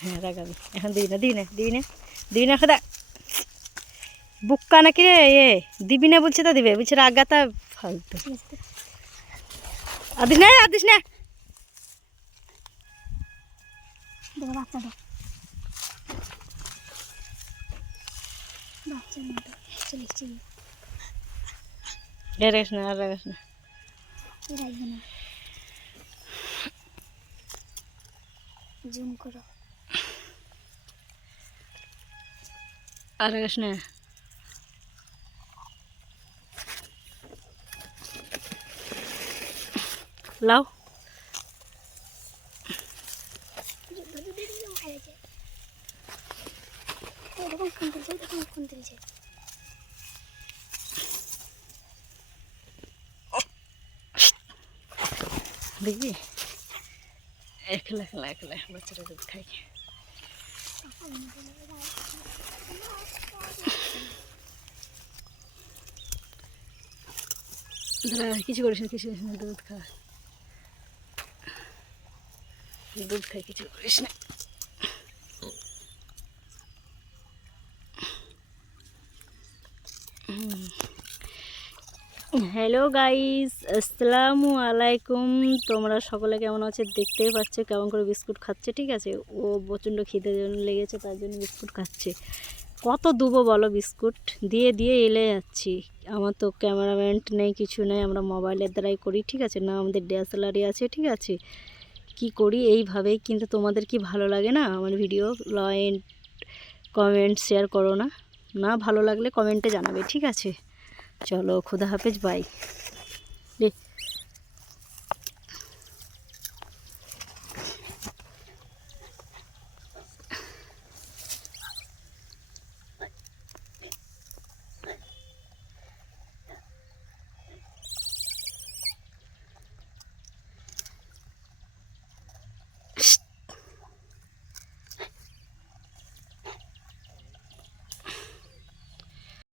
হ্যাঁ রাগাবি, এখন দিবি না খোদা বুক্কা নাকি রে এ দিবি না বলছে তো দিবে, বলছে রাগাতা ফালতু। আদিস না রাগাস না আর রাগাস না। জুম করো আর রাগাস না। লাও ফোন তুলছে দেখবি একলা বাচ্চারা দুধ খাই। কিছু করিস না দুধ খা, দুধ খাই, কিছু করিস না। হ্যালো গাইস, আসসালামু আলাইকুম। তোমরা সকলে কেমন আছো? দেখতেই পাচ্ছ কেমন করে বিস্কুট খাচ্ছে, ঠিক আছে। ও প্রচণ্ড খিদে লেগেছে, তার জন্য বিস্কুট খাচ্ছে। কত দুবো বলো, বিস্কুট দিয়ে এলে যাচ্ছি। আমার তো ক্যামেরাম্যান নেই, কিছু নেই, আমরা মোবাইলের দ্বারাই করি, ঠিক আছে না, আমাদের ডিএসএলআরই আছে, ঠিক আছে। কি করি এইভাবেই। কিন্তু তোমাদের কি ভালো লাগে না আমার ভিডিও? লাইক কমেন্ট শেয়ার করো না, ভালো লাগলে কমেন্টে জানাবে, ঠিক আছে। চলো, খুদা হাফেজ, বাই।